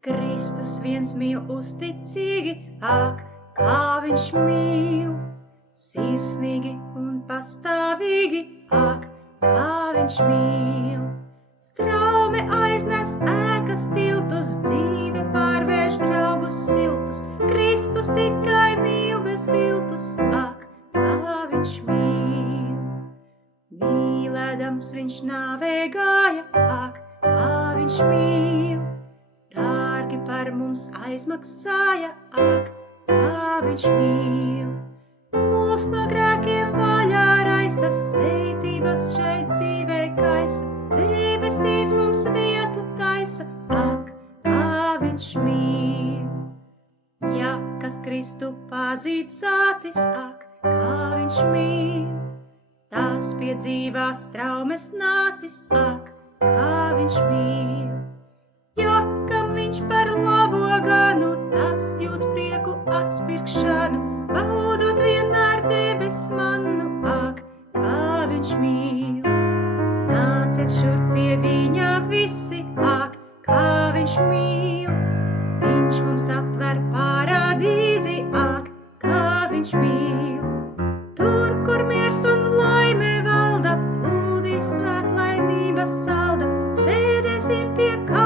Kristus viens mīl uzticīgi, ak, kā viņš mīl. Sirsnīgi un pastāvīgi, ak, kā viņš mīl. Straume aiznes ēkas tiltus, dzīve pārvērš draugus siltus. Kristus tikai mīl bez viltus, ak, kā viņš mīl. Mīlēdams viņš nāvē gāja, ak, kā viņš mīl. Dārgi par mums aizmaksāja, ak, kā viņš mīl. Mūs no grēkiem vaļā raisa, sveitības šai dzīvē kaisa, debesīs mums vietu taisa, ak, kā viņš mīl. Ja kas Kristu pazīt sācis, ak, kā viņš mīl, tās pie dzīvās traumes nācis, ak, kā viņš mīl. Ja kam viņš par labo ganu, tas jūt prieku atspirkšanu, baudot vienmēr debes mannu, ak, kā viņš mīl. Nāciet šurp pie viņa visi, ak, kā viņš mīl. Viņš mums atver paradīzi, ak, kā viņš mīl. Tur, kur miers un laime valda, plūdīs svēt laimības salda, sēdēsim pie kā